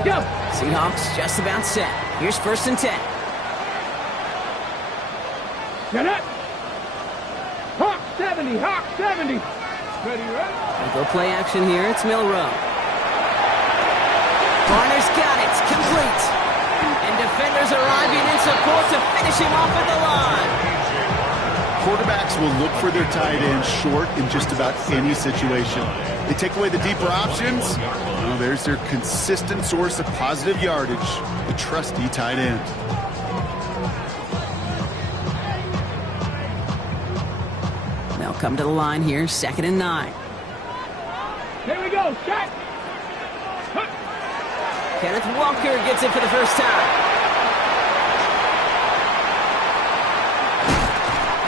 Seahawks just about set. Here's 1st and 10. Get it! Hawk 70, Hawk 70. Ready, ready? Go play action here. It's Milrow. Garner's got it. Complete. And defenders arriving in support to finish him off at the line. Quarterbacks will look for their tight end short in just about any situation. They take away the deeper options. Well, there's their consistent source of positive yardage, the trusty tight end. They'll come to the line here, 2nd and 9. Here we go, shot! Kenneth Walker gets it for the first time.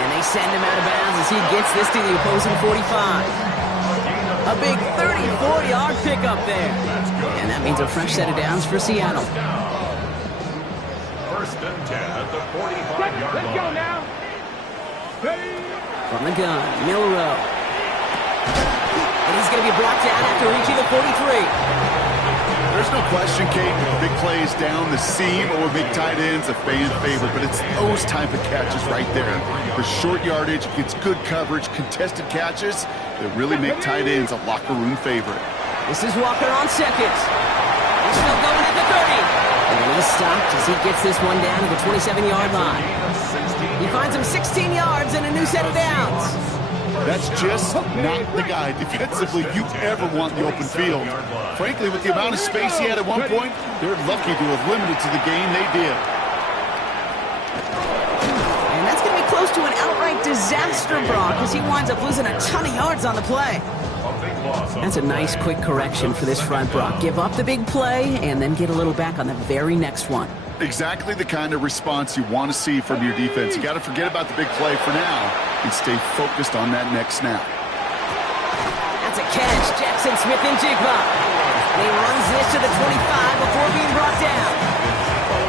And they send him out of bounds as he gets this to the opposing 45. A big 34-yard pickup there. And that means a fresh set of downs for Seattle. 1st and 10 at the 45-yard line. Let's go now. From the gun, Milrow. And he's going to be brought down after reaching the 43. There's no question, Kate, big plays down the seam or big tight ends, a fan favorite, but it's those type of catches right there. The short yardage, gets good coverage, contested catches that really make tight ends a locker room favorite. This is Walker on 2nd. He's still going at the 30. And he's stopped as he gets this one down to the 27-yard line. He finds him 16 yards and a new set of downs. That's just not the guy defensively you ever want in the open field. Frankly, with the amount of space he had at one point, they're lucky to have limited to the game they did. And that's going to be close to an outright disaster, Brock, as he winds up losing a ton of yards on the play. That's a nice quick correction for this front, Brock. Give up the big play and then get a little back on the very next one. Exactly the kind of response you want to see from your defense. You got to forget about the big play for now and stay focused on that next snap. That's a catch. Jackson Smith and Jigba. And he runs this to the 25 before being brought down.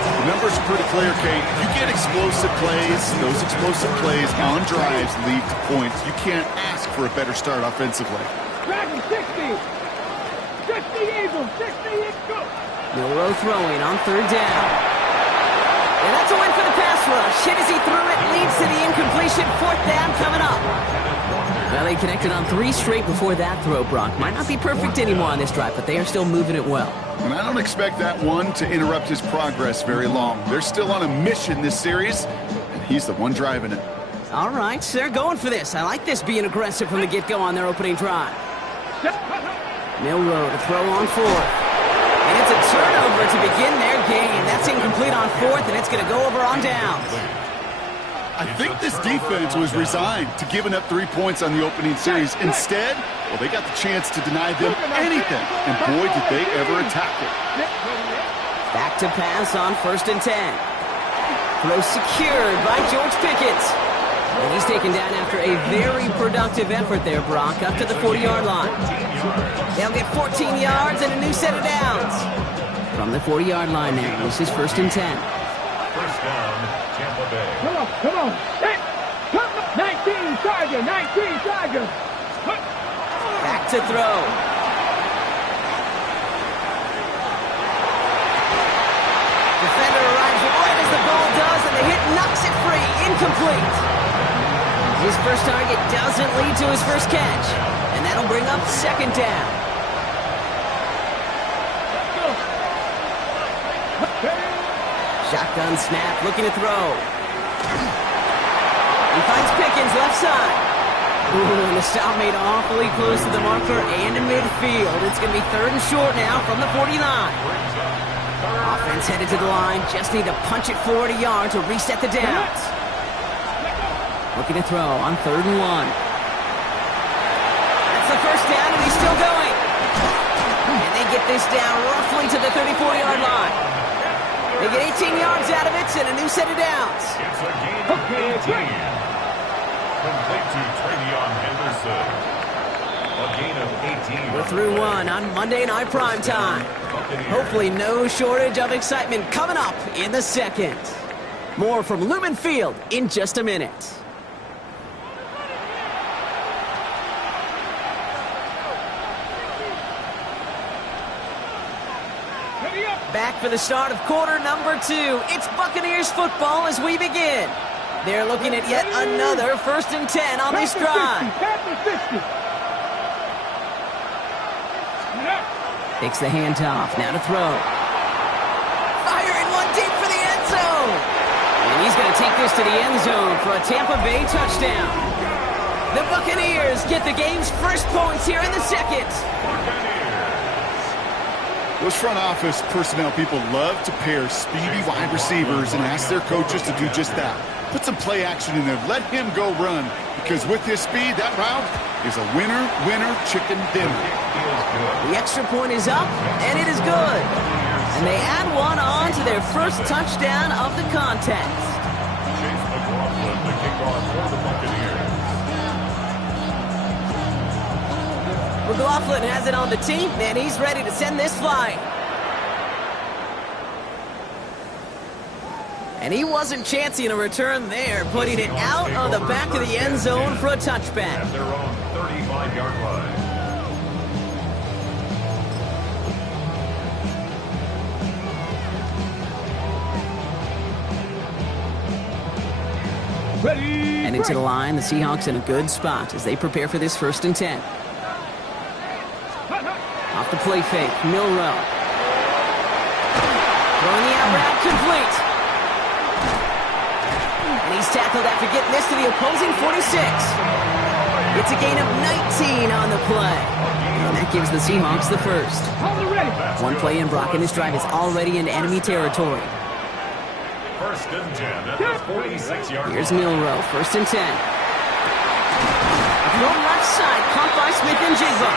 The numbers are pretty clear, Kate. You get explosive plays. Those explosive plays on drives lead to points. You can't ask for a better start offensively. Dragon 60. 60 Eagles. 60 Eagles. Milrow throwing on 3rd down. And that's a win for the pass rush. Hit as he threw it, leads to the incompletion. 4th down coming up. Well, they connected on 3 straight before that throw, Brock. Might not be perfect anymore on this drive, but they are still moving it well. And I don't expect that one to interrupt his progress very long. They're still on a mission this series, and he's the one driving it. All right, they're going for this. I like this being aggressive from the get-go on their opening drive. Milrow to throw on 4th. And it's a turnover to begin their game. That's incomplete on 4th, and it's going to go over on downs. I think this defense was resigned to giving up 3 points on the opening series. Instead, well, they got the chance to deny them anything. And boy, did they ever attack it. Back to pass on 1st and 10. Throw secured by George Pickett. And he's taken down after a very productive effort there, Brock, up to the 40-yard line. They'll get 14 yards and a new set of downs. From the 40-yard line now, this is 1st and 10. 1st down, Tampa Bay. Come on. Hey, 19 Tiger, 19 Tiger. Back to throw. Defender arrives right as the ball does, and the hit knocks it free. Incomplete. His first target doesn't lead to his first catch, and that'll bring up 2nd down. Shotgun snap, looking to throw. He finds Pickens left side. Ooh, and the stop made awfully close to the marker and in midfield. It's going to be 3rd and short now from the 49. Offense headed to the line. Just need to punch it forward a yard to reset the downs. Looking to throw on 3rd and 1. That's the first down, and he's still going. And they get this down roughly to the 34-yard line. They get 18 yards out of it and a new set of downs. It's a gain of 18. Complete to Travion Henderson. A gain of 18. We're through one on Monday Night Primetime. Hopefully no shortage of excitement coming up in the 2nd. More from Lumen Field in just a minute. Back for the start of quarter number 2. It's Buccaneers football as we begin. They're looking at yet another 1st and 10 on this drive. Takes the handoff, now to throw. Firing one deep for the end zone. And he's going to take this to the end zone for a Tampa Bay touchdown. The Buccaneers get the game's first points here in the second. Those front office personnel people love to pair speedy wide receivers and ask their coaches to do just that. Put some play action in there. Let him go run. Because with his speed, that route is a winner, chicken dinner. The extra point is up, and it is good. And they add one on to their first touchdown of the contest. The kickoff for the Buccaneers. McLaughlin has it on the team, and he's ready to send this flying. And he wasn't chancing a return there, putting it out of the back of the end zone for a touchback. At their own 35-yard line. And into the line, the Seahawks in a good spot as they prepare for this 1st and 10. Off the play fake, Milrow. Throwing the out route complete. And he's tackled after getting this to the opposing 46. It's a gain of 19 on the play. And that gives the Seahawks the first. One play in, Brock, and this drive is already into enemy territory. 1st and 10 at the 46-yard line. Here's Milrow, 1st and 10. From left side, caught by Smith and Jigba.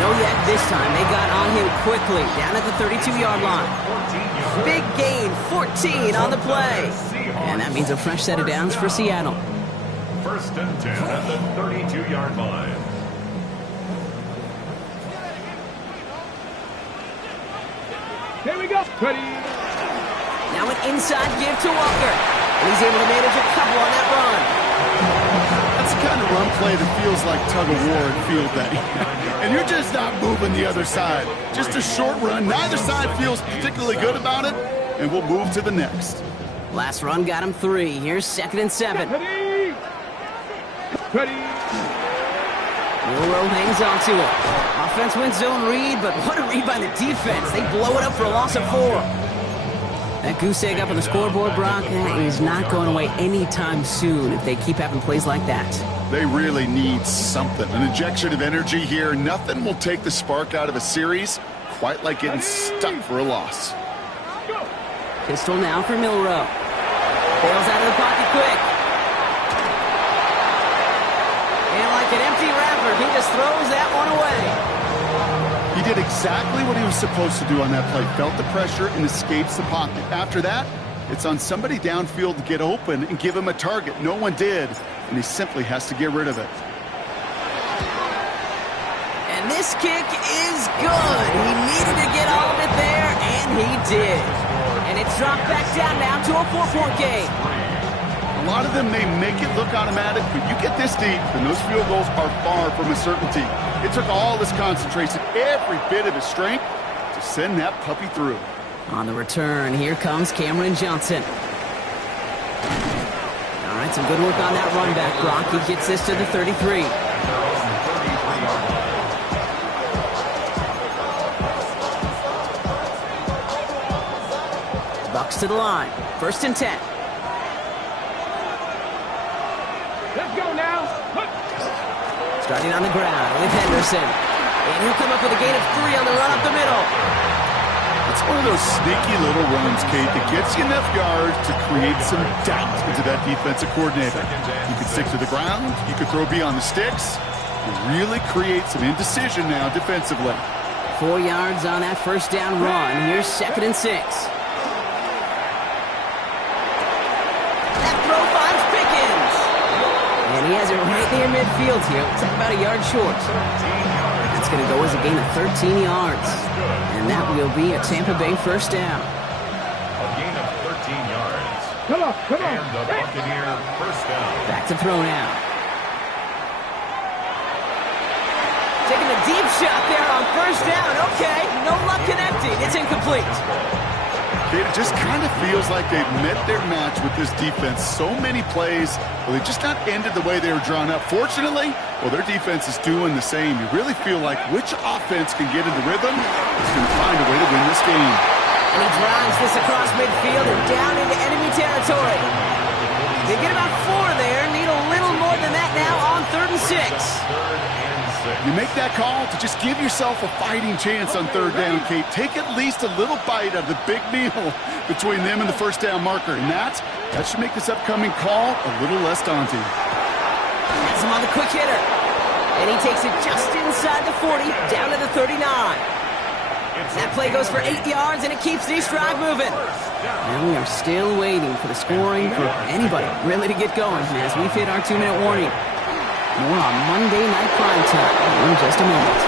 No yet this time. They got on him quickly, down at the 32-yard line. Big gain, 14 on the play. And that means a fresh set of downs for Seattle. 1st and 10 at the 32-yard line. Here we go. Now an inside give to Walker. And he's able to manage a couple on that run. That's the kind of run play that feels like tug-of-war in field day. And you're just not moving the other side. Just a short run. Neither side feels particularly good about it. And we'll move to the next. Last run got him 3. Here's 2nd and 7. Milrow hangs on to it. Offense wins zone read, but what a read by the defense. They blow it up for a loss of 4. That goose egg up on the scoreboard, Brock, that is not going away anytime soon if they keep having plays like that. They really need something. An injection of energy here. Nothing will take the spark out of a series quite like getting stuck for a loss. Pistol now for Milrow. Bails out of the pocket quick. And like an empty wrapper, he just throws that one away. He did exactly what he was supposed to do on that play. Felt the pressure and escapes the pocket. After that, it's on somebody downfield to get open and give him a target. No one did, and he simply has to get rid of it. And this kick is good. He needed to get all of it there, and he did. And it's dropped back down now to a 4-point game. A lot of them may make it look automatic, but you get this deep, and those field goals are far from a certainty. It took all his concentration, every bit of his strength, to send that puppy through. On the return, here comes Cameron Johnson. All right, some good work on that run back, Brock. He gets this to the 33. Bucs to the line. 1st and 10. Let's go now. Starting on the ground with Henderson. And he'll come up with a gain of 3 on the run up the middle. It's one of those sneaky little runs, Kate, that gets you enough yards to create some doubt into that defensive coordinator. You can stick to the ground. You can throw beyond the sticks. You really create some indecision now defensively. 4 yards on that 1st down run. Here's 2nd and 6. That throw finds Pickens. And he has it right near midfield here. Looks like about a yard short. That's going to go as a gain of 13 yards. And that will be a Tampa Bay 1st down. A gain of 13 yards. Come on. And the Buccaneer 1st down. Back to throw now. Taking a deep shot there on 1st down. Okay, no luck connecting. attempting. It's incomplete. It just kind of feels like they've met their match with this defense. So many plays, well, they just not ended the way they were drawn up. Fortunately, well, their defense is doing the same. You really feel like which offense can get into rhythm is going to find a way to win this game. And he drives this across midfield and down into enemy territory. They get about 4 there. Need a little more than that now on 3rd and 6. You make that call to just give yourself a fighting chance on 3rd down, Kate. Take at least a little bite of the big meal between them and the 1st down marker. And that should make this upcoming call a little less daunting. Has him on the quick hitter. And he takes it just inside the 40, down to the 39. That play goes for 8 yards, and it keeps this drive moving. And we are still waiting for the scoring for anybody really to get going as we've hit our 2-minute warning. More on Monday Night Primetime in just a moment.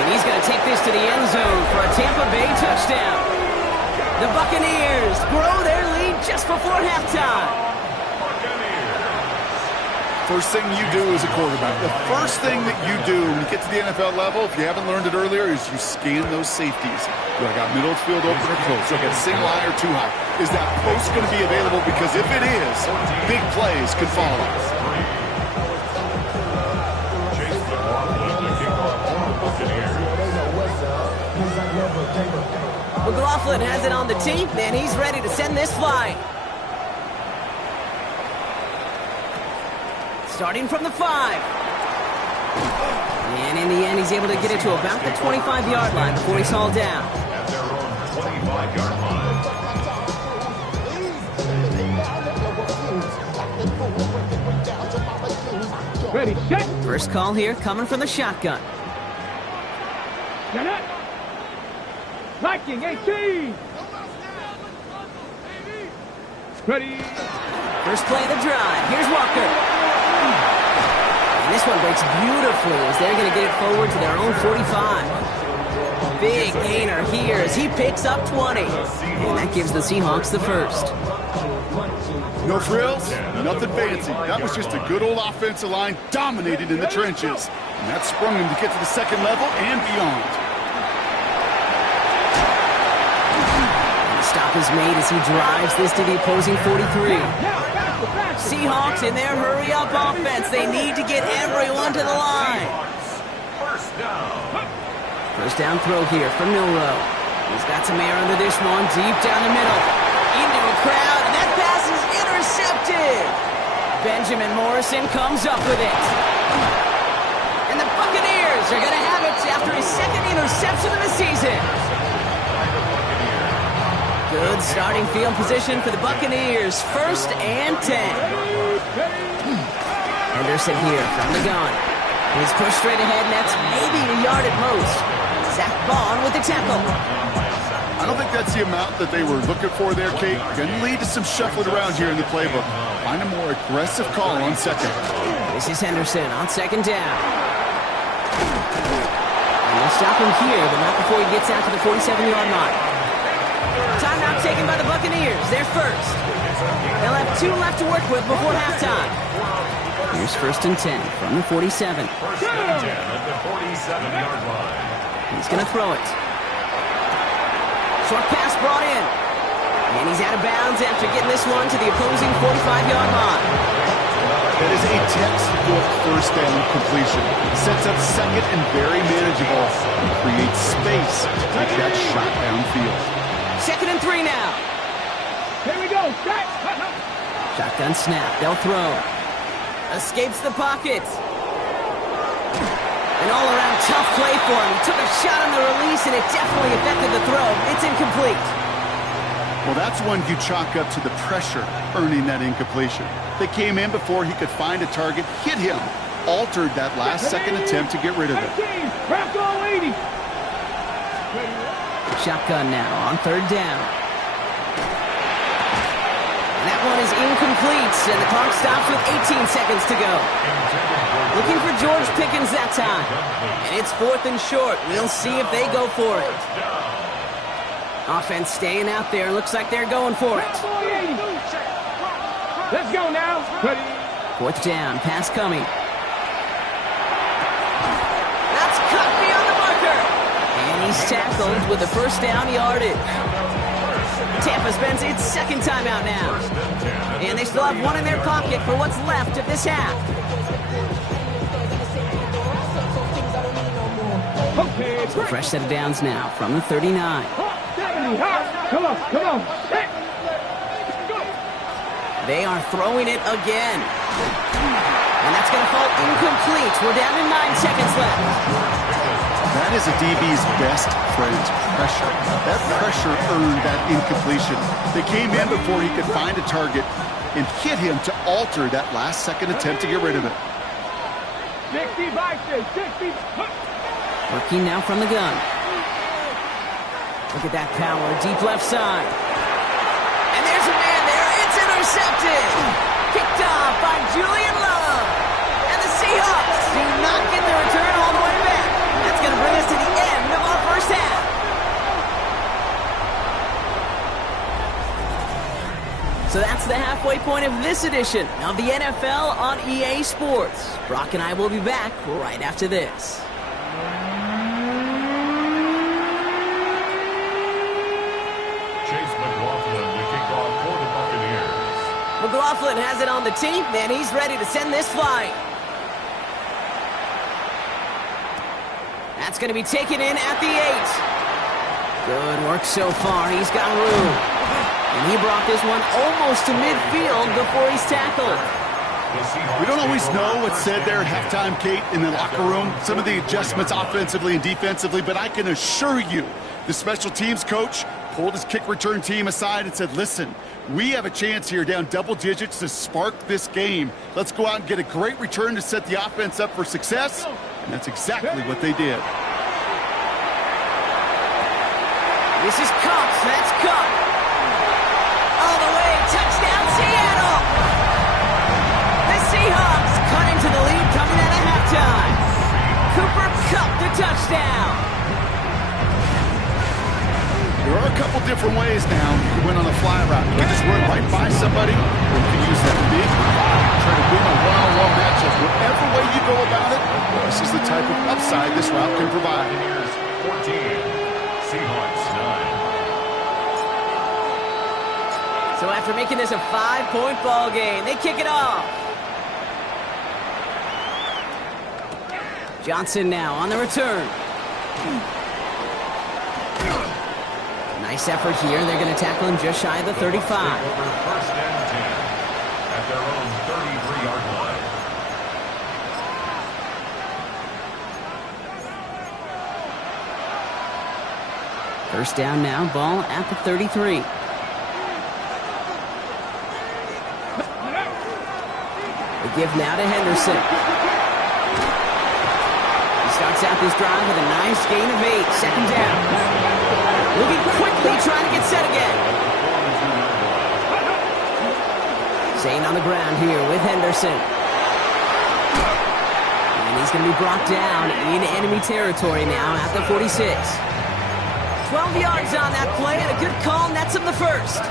And he's going to take this to the end zone for a Tampa Bay touchdown. The Buccaneers grow their lead just before halftime. First thing you do as a quarterback, the first thing that you do when you get to the NFL level, if you haven't learned it earlier, is you scan those safeties. Do I got middle of the field open or close? Do I got single high or too high? Is that post going to be available? Because if it is, big plays can follow. McLaughlin has it on the tee, and he's ready to send this flying. Starting from the 5. And in the end, he's able to get it to about the 25-yard line before he's hauled down. At their own 25-yard line. Ready, set. First call here coming from the shotgun. Set up. Liking 18. Ready. First play of the drive. Here's Walker. And this one breaks beautifully as they're going to get it forward to their own 45. Big gainer here as he picks up 20. And that gives the Seahawks the first. No frills, nothing fancy. That was just a good old offensive line dominated in the trenches. And that sprung him to get to the second level and beyond. Stop is made as he drives this to the opposing 43. Seahawks in their hurry-up offense. They need to get everyone to the line. First down throw here from Milrow. He's got some air under this one, deep down the middle. Into a crowd, and that pass is intercepted. Benjamin Morrison comes up with it. And the Buccaneers are going to have it after his 2nd interception of the season. Good starting field position for the Buccaneers. 1st and 10. Henderson here from the gun. He's pushed straight ahead, and that's maybe a yard at most. Zach Bond with the tackle. I don't think that's the amount that they were looking for there, Kate. Going to lead to some shuffling around here in the playbook. Find a more aggressive call on 2nd. This is Henderson on 2nd down. And they'll stop him here, but not before he gets out to the 47-yard line. Timeout taken by the Buccaneers. They're first. They'll have 2 left to work with before halftime. Here's 1st and 10 from the 47. 1st and 10 at the 47-yard line. He's going to throw it. Short pass brought in. And he's out of bounds after getting this one to the opposing 45-yard line. That is a textbook 1st down completion. Sets up 2nd and very manageable. And creates space to take that shot downfield. 2nd and 3 now. Here we go. Set. Shotgun snap. They'll throw. Escapes the pocket. An all-around tough play for him. He took a shot on the release, and it definitely affected the throw. It's incomplete. Well, that's one you chalk up to the pressure earning that incompletion. They came in before he could find a target, hit him, altered that last 2nd attempt to get rid of it. Bronco 80. Shotgun now on 3rd down. And that one is incomplete, and the clock stops with 18 seconds to go. Looking for George Pickens that time. And it's 4th and short. We'll see if they go for it. Offense staying out there. Looks like they're going for it. Let's go now. Ready. 4th down. Pass coming. That's cut beyond the marker. And he He's tackled with a first down yardage. Tampa spends its second timeout now. And they still have one in their pocket for what's left of this half. So fresh set of downs now from the 39. 70, come on. They are throwing it again. And that's going to fall incomplete. We're down to 9 seconds left. That is a DB's best friend, pressure. That pressure earned that incompletion. They came in before he could find a target and hit him to alter that last-second attempt to get rid of it. 60 boxes, 60. Working now from the gun. Look at that power, deep left side. And there's a man there. It's intercepted. Picked off by Julian Love. And the Seahawks do not get the return all the way back. That's going to bring us to the end of our first half. So that's the halfway point of this edition of the NFL on EA Sports. Brock and I will be back right after this. McLaughlin has it on the tee, and he's ready to send this flying. That's going to be taken in at the 8. Good work so far. He's got room. And he brought this one almost to midfield before he's tackled. We don't always know what's said there at halftime, Kate, in the locker room. Some of the adjustments offensively and defensively, but I can assure you the special teams coach pulled his kick return team aside and said, listen, we have a chance here down double digits to spark this game. Let's go out and get a great return to set the offense up for success. And that's exactly what they did. This is Cox. That's Cox. All the way. Touchdown, Seattle. The Seahawks cut into the lead coming out of halftime. Cooper Kupp the touchdown. There are a couple different ways now you can win on a fly route. You can just run right by somebody, or you can use that big try to win a one-on-one matchup. Whatever way you go about it, this is the type of upside this route can provide. 14, Seahawks 9. So after making this a 5-point ball game, they kick it off. Johnson now on the return. Nice effort here. They're going to tackle him just shy of the 35. First and 10 at their own 33-yard line. First down now, ball at the 33. The give now to Henderson. He starts out this drive with a nice gain of 8. Second down. Moving quickly, trying to get set again. Staying on the ground here with Henderson. And he's going to be brought down in enemy territory now at the 46. 12 yards on that play, and a good call nets him the first.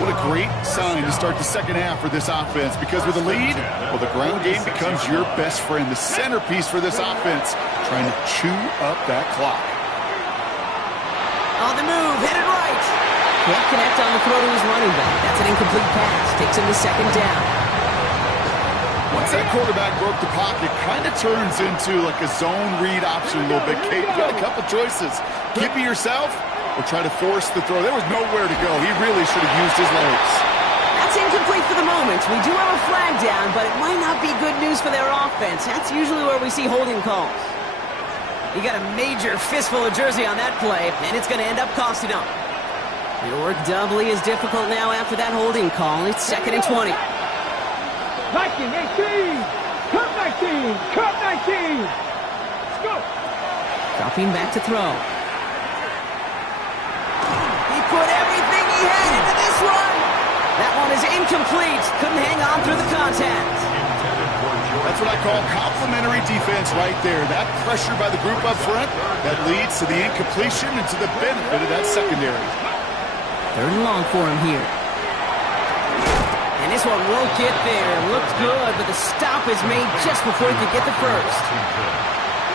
What a great sign to start the second half for this offense, because with a lead, well, the ground game becomes your best friend, the centerpiece for this offense, trying to chew up that clock. On the move, hit it right. Can't connect on the throw to his running back. That's an incomplete pass. Takes him to second down. Once that quarterback broke the pocket, kind of turns into like a zone read option a little bit. Kate, you got a couple choices. Keep it yourself or try to force the throw. There was nowhere to go. He really should have used his legs. That's incomplete for the moment. We do have a flag down, but it might not be good news for their offense. That's usually where we see holding calls. He got a major fistful of jersey on that play, and it's going to end up costing him. Your work doubly is difficult now after that holding call. It's second and 20. 19, 18, Cup 19, Cup 19. Let's go. Dropping back to throw. He put everything he had into this one. That one is incomplete. Couldn't hang on through the contact. That's what I call complimentary defense right there. That pressure by the group up front, that leads to the incompletion and to the benefit of that secondary. Third and long for him here. And this one won't get there. Looked good, but the stop is made just before he could get the first.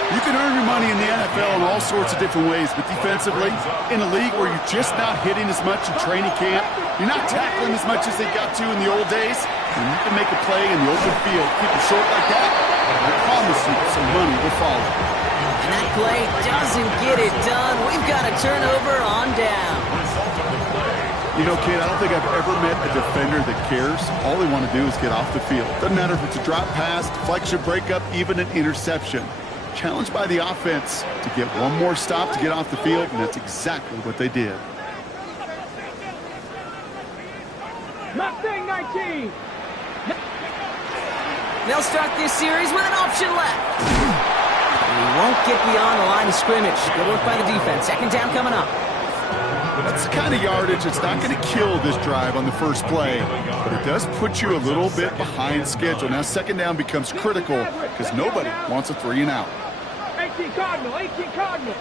You can earn your money in the NFL in all sorts of different ways, but defensively, in a league where you're just not hitting as much in training camp, you're not tackling as much as they got to in the old days, and you can make a play in the open field, keep it short like that, I promise you some money will follow. And that play doesn't get it done. We've got a turnover on down. You know, kid, I don't think I've ever met a defender that cares. All they want to do is get off the field. Doesn't matter if it's a drop pass, deflection, breakup, even an interception. Challenged by the offense to get one more stop to get off the field, and that's exactly what they did. Mustang 19. They'll start this series with an option left. And he won't get beyond the line of scrimmage. Good work by the defense. Second down coming up. That's the kind of yardage that's not going to kill this drive on the first play, but it does put you a little bit behind schedule. Now second down becomes critical because nobody wants a 3 and out. 18 Cardinal, 18 Cardinal.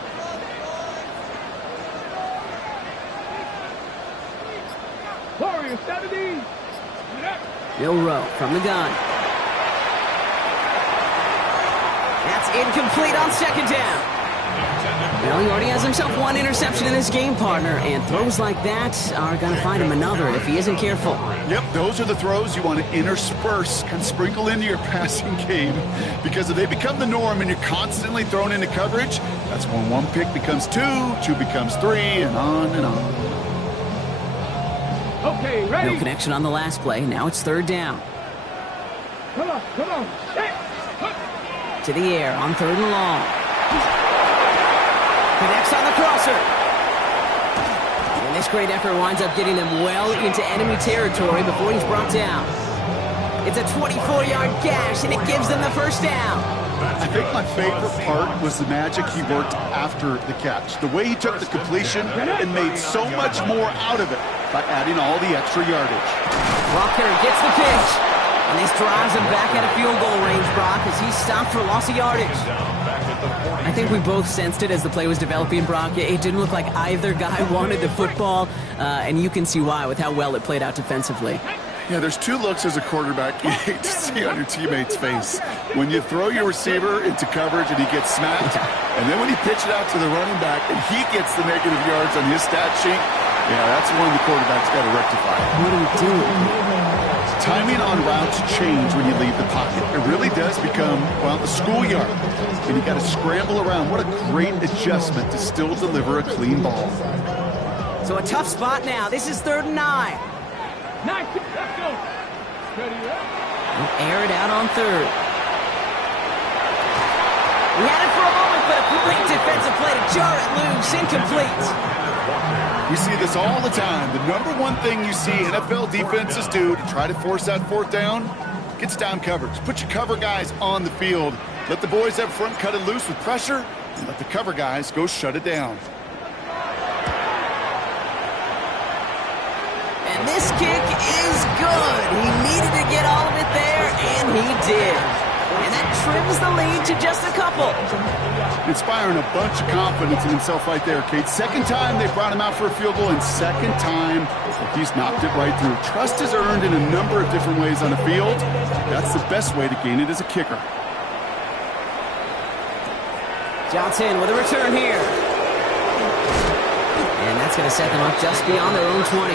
Warrior 70. Bill Rowe from the gun. That's incomplete on second down. Well, he already has himself one interception in this game, partner, and throws like that are going to find him another if he isn't careful. Yep, those are the throws you want to intersperse, kind of sprinkle into your passing game, because if they become the norm and you're constantly thrown into coverage, that's when one pick becomes two becomes 3, and on and on. Okay, ready? No connection on the last play. Now it's third down. Come on, come on. To the air on third and long. Connects on the crosser. And this great effort winds up getting them well into enemy territory before he's brought down. It's a 24-yard gash, and it gives them the first down. I think my favorite part was the magic he worked after the catch. The way he took the completion and made so much more out of it by adding all the extra yardage. Walker gets the pitch. And this drives him back at a field goal range, Brock, as he's stopped for loss of yardage. I think we both sensed it as the play was developing, Brock. It didn't look like either guy wanted the football, and you can see why with how well it played out defensively. Yeah, there's 2 looks as a quarterback you hate to see on your teammate's face. When you throw your receiver into coverage and he gets smacked, and then when you pitch it out to the running back and he gets the negative yards on his stat sheet, yeah, that's one the quarterback's got to rectify. What do we do? Timing on routes change when you leave the pocket. It really does become, well, the schoolyard. And you got to scramble around. What a great adjustment to still deliver a clean ball. So a tough spot now. This is 3rd and 9. Let's go. Ready, We'll air it out on third. He had it for a moment, but a great defensive play to jar it loose. Incomplete. We see this all the time. The number one thing you see NFL defenses do to try to force that 4th down, gets down coverage. Put your cover guys on the field. Let the boys up front cut it loose with pressure, and let the cover guys go shut it down. And this kick is good. He needed to get all of it there, and he did. And that trims the lead to just a couple. Inspiring a bunch of confidence in himself right there, Kate. Second time they brought him out for a field goal, and second time he's knocked it right through. Trust is earned in a number of different ways on the field. That's the best way to gain it as a kicker. Johnson with a return here. And that's going to set them up just beyond their own 20.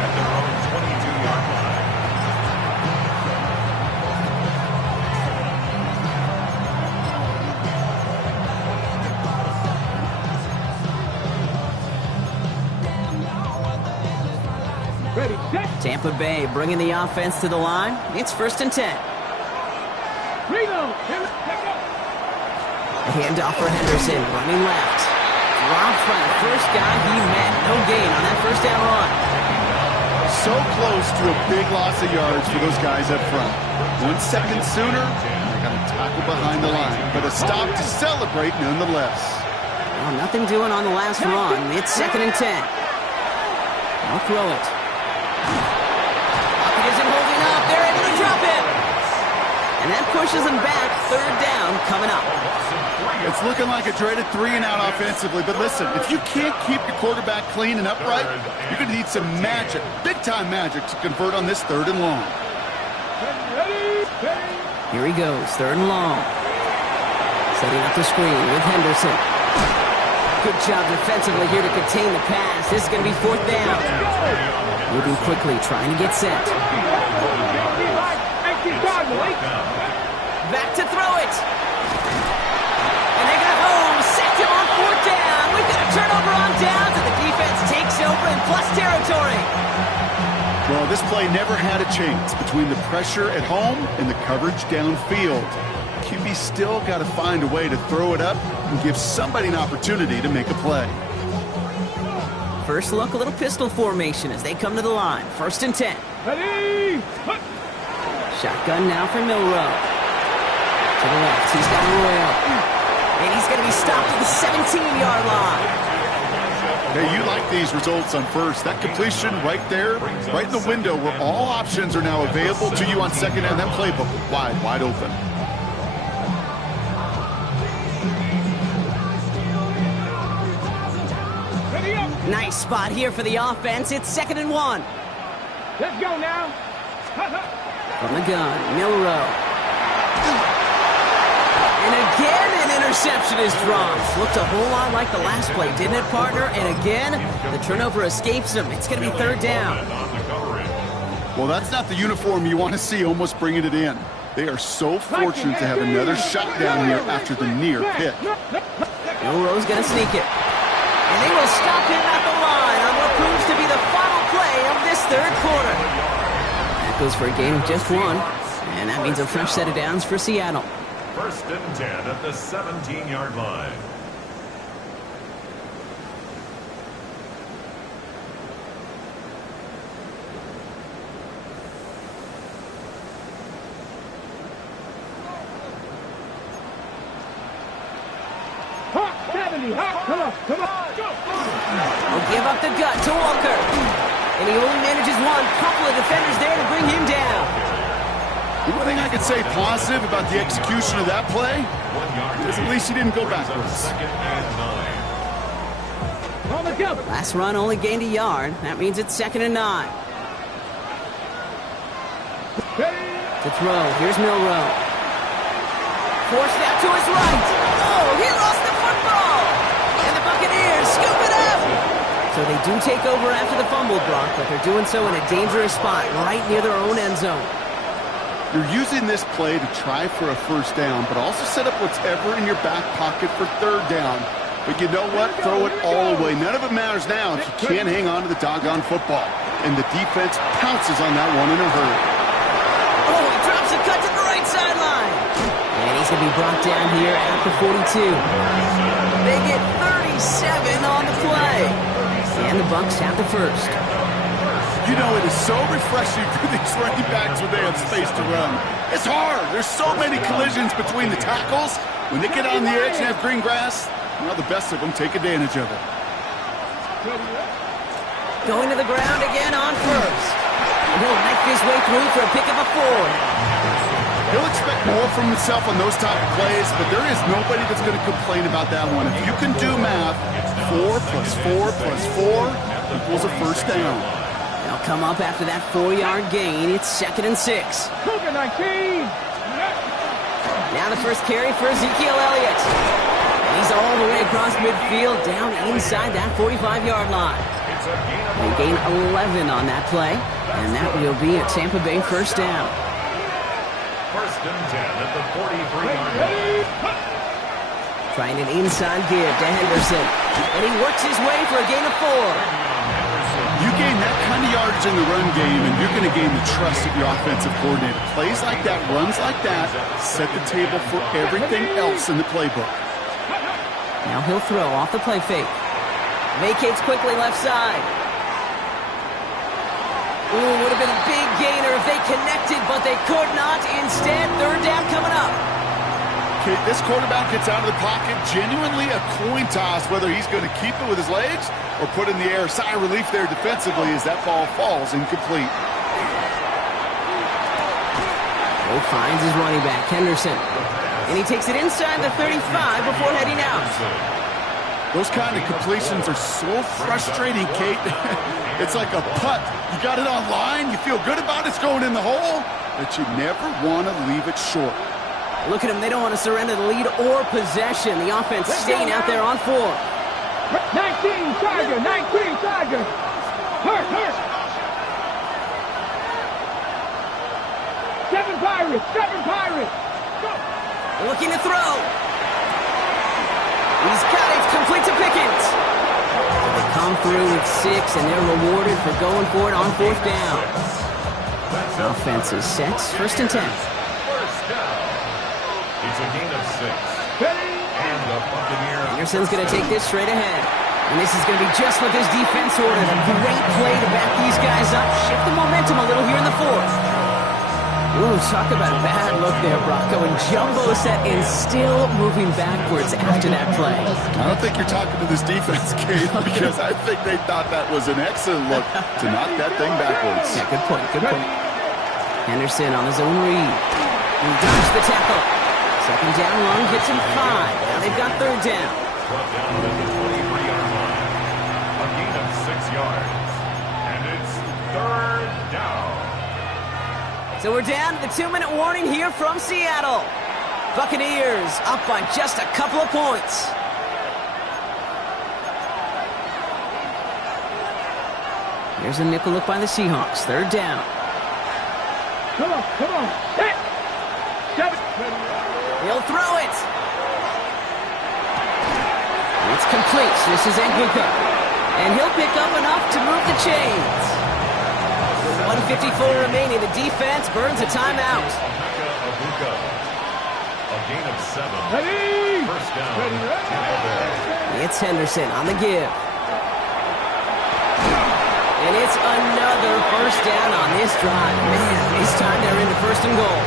At their own 22-yard line. Ready, set. Tampa Bay bringing the offense to the line. It's 1st and 10. Reload. A handoff for Henderson, running left. Dropped by the first guy he met. No gain on that first down run. So close to a big loss of yards for those guys up front. 1 second sooner, they got a tackle behind the line. But a stop to celebrate nonetheless. Well, nothing doing on the last run. It's 2nd and 10. I'll throw it. Pocket isn't holding up. They're able to drop him. And that pushes them back. 3rd down coming up. It's looking like a dreaded 3 and out offensively. But listen, if you can't keep your quarterback clean and upright, you're going to need some magic, big-time magic, to convert on this 3rd and long. Here he goes, 3rd and long. Setting up the screen with Henderson. Good job defensively here to contain the pass. This is going to be 4th down. Moving quickly, trying to get set. Back to throw it. And they got home. Sacked him on 4th down. We've got a turnover on downs, and the defense takes over in plus territory. Well, this play never had a chance between the pressure at home and the coverage downfield. QB still got to find a way to throw it up and give somebody an opportunity to make a play. First look, a little pistol formation as they come to the line. 1st and 10. Ready? Shotgun now for Milrow. To the left, he's got Royal. And he's going to be stopped at the 17-yard line. Hey, you like these results on first. That completion right there, right in the window where all options are now available to you on second and that playbook wide open. Nice spot here for the offense. It's 2nd and 1. Let's go now. From the gun, Milrow. And again, an interception is dropped. Looked a whole lot like the last play, didn't it, partner? And again, the turnover escapes him. It's going to be 3rd down. Well, that's not the uniform you want to see almost bringing it in. They are so fortunate to have another shot down here after the near pick. Milrow's going to sneak it. And they will stop him at the line on what proves to be the final play of this 3rd quarter. That goes for a gain of just 1. And that means a fresh set of downs for Seattle. 1st and 10 at the 17-yard line. Hawk 70. Hawk, come on. Will give up the gut to Walker. And he only manages one. Couple of defenders there to bring him down. The one thing I could say positive about the execution of that play is at least he didn't go backwards. On the jump. Last run only gained a yard. That means it's 2nd and 9. To throw, here's Milrow. Forced out to his right. Oh, he lost the football. And the Buccaneers scoop it up. So they do take over after the fumble, Brock, but they're doing so in a dangerous spot right near their own end zone. You're using this play to try for a 1st down, but also set up whatever in your back pocket for 3rd down. But you know what? Throw it all away. None of it matters now if you can't hang on to the doggone football. And the defense pounces on that one in a hurry. Oh, he drops a cut to the right sideline. And he's going to be brought down here at the 42. They get 37 on the play. And the Bucs have the 1st. You know, it is so refreshing for these running backs when they have space to run. It's hard. There's so many collisions between the tackles. When they get on the edge and have green grass, well, the best of them take advantage of it. Going to the ground again on 1st. And he'll knife his way through for a pick of a 4. He'll expect more from himself on those type of plays, but there is nobody that's going to complain about that one. If you can do math, 4 plus 4 plus 4 equals a 1st down. They'll come up after that 4-yard gain. It's 2nd and 6. Cougar 19. Now the first carry for Ezekiel Elliott. And he's all the way across midfield, down inside that 45-yard line. They gain 11 on that play, and that will be a Tampa Bay 1st down. 1st and 10 at the 43-yard line. Trying an inside give to Henderson. And he works his way for a gain of 4. You gain that kind of yardage in the run game, and you're going to gain the trust of your offensive coordinator. Plays like that, runs like that, set the table for everything else in the playbook. Now he'll throw off the play fake. Vacates quickly left side. Ooh, would have been a big gainer if they connected, but they could not. Instead, 3rd down coming up. Okay, this quarterback gets out of the pocket, genuinely a coin toss whether he's going to keep it with his legs or put it in the air. Sigh of relief there defensively as that ball falls incomplete. He finds his running back, Henderson. And he takes it inside the 35 before heading out. Those kind of completions are so frustrating, Kate. It's like a putt. You got it on line, you feel good about it's going in the hole, but you never want to leave it short. Look at them. They don't want to surrender the lead or possession. The offense staying out there on 4. 19 Charger, 19 Charger. Hurt. 7 Pirates, 7 Pirates. Go. Looking to throw. He's got it. Complete to Pickens. They come through with 6, and they're rewarded for going for it on 4th down. Offense is set. 1st and 10. First down. It's a gain of 6. And the Buccaneers. Anderson's going to take this straight ahead. And this is going to be just what this defense ordered. A great play to back these guys up. Shift the momentum a little here in the 4th. Ooh, talk about a bad look there, Brock. Going jumbo set and still moving backwards after that play. I don't think you're talking to this defense, Kate, because I think they thought that was an excellent look to knock that thing backwards. Yeah, good point. Henderson on his own read. He dodged the tackle. 2nd down run gets him 5. Now they've got 3rd down. Brought down at the 23-yard line. A gain of 6 yards. And it's 3rd down. So we're down to the 2-minute warning here from Seattle. Buccaneers up by just a couple of points. Here's a nickel look by the Seahawks. 3rd down. Come on. Hit. 7. He'll throw it. It's complete. This is Nguka. And he'll pick up enough to move the chains. With 1:54 remaining, the defense burns a timeout. A gain of 7. Ready. First down. Tampa Bay. It's Henderson on the give. And it's another 1st down on this drive. Man, this time they're into 1st and goal.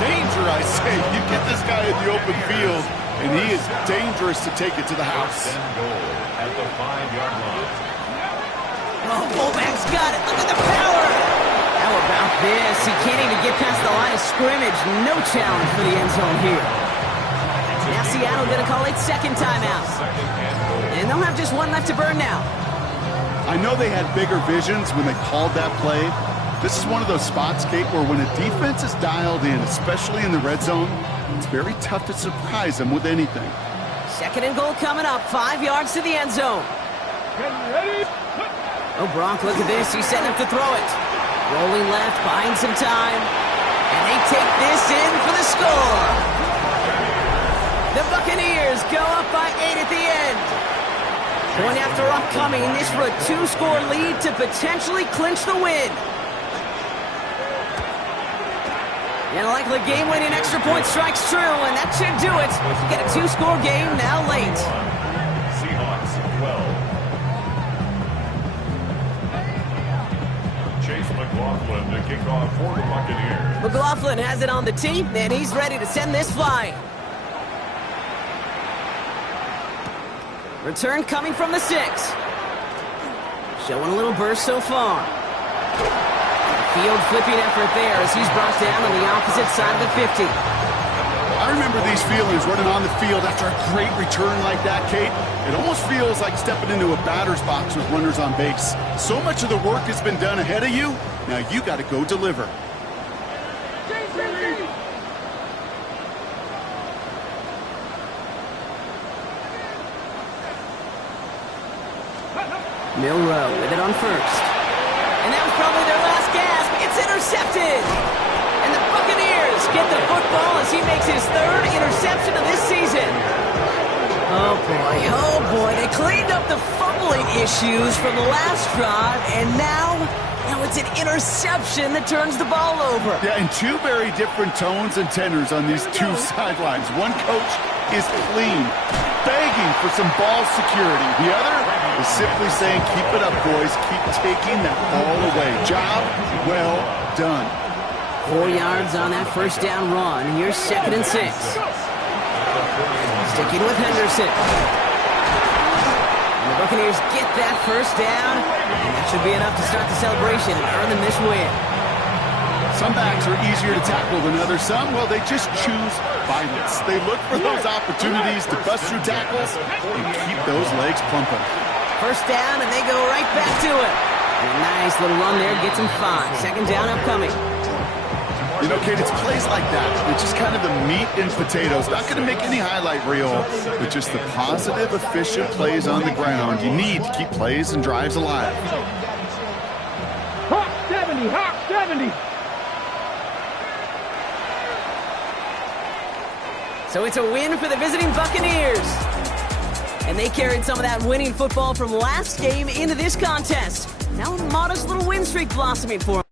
Danger, I say. You get this guy in the open field, and he is dangerous to take it to the house. 1st and goal at the 5-yard line. Oh, fullback's got it. Look at the power. How about this? He can't even get past the line of scrimmage. No challenge for the end zone here. Now Seattle going to call it 2nd timeout. And they'll have just 1 left to burn now. I know they had bigger visions when they called that play. This is one of those spots, Kate, where when a defense is dialed in, especially in the red zone, it's very tough to surprise them with anything. 2nd and goal coming up. 5 yards to the end zone. Ready. Oh, Brock, look at this. He's setting up to throw it. Rolling left, buying some time. And they take this in for the score. The Buccaneers go up by 8 at the end. Going after upcoming this for a 2-score lead to potentially clinch the win. And a likely game-winning extra point strikes true, and that should do it. Get a 2-score game now late. Seahawks 12. Chase McLaughlin to kick off for the Buccaneers. McLaughlin has it on the tee, and he's ready to send this flying. Return coming from the 6. Showing a little burst so far. Field flipping effort there as he's brought down on the opposite side of the 50. I remember these feelings running on the field after a great return like that, Kate. It almost feels like stepping into a batter's box with runners on base. So much of the work has been done ahead of you. Now you got to go deliver. Milrow with it on 1st. And that was probably their last gasp. It's intercepted. And the Buccaneers get the football as he makes his 3rd interception of this season. Oh boy. They cleaned up the fumbling issues from the last drive, and now it's an interception that turns the ball over. Yeah, and 2 very different tones and tenors on these 2 sidelines. One coach is clean, begging for some ball security. The other is simply saying, keep it up, boys. Keep taking that ball away. Job well done. 4 yards on that 1st down run. Here's 2nd and 6. Sticking with Henderson. And the Buccaneers get that 1st down. And that should be enough to start the celebration and earn them this win. Some backs are easier to tackle than others. Some, well, they just choose violence. They look for those opportunities to bust through tackles and keep those legs pumping. 1st down, and they go right back to it. And a nice little run there gets him 5. 2nd down upcoming. You know, Kate, it's plays like that. It's just kind of the meat and potatoes. Not going to make any highlight reel, but just the positive, efficient plays on the ground. You need to keep plays and drives alive. Hawk 70, Hawk 70. So it's a win for the visiting Buccaneers. And they carried some of that winning football from last game into this contest. Now a modest little win streak blossoming for them.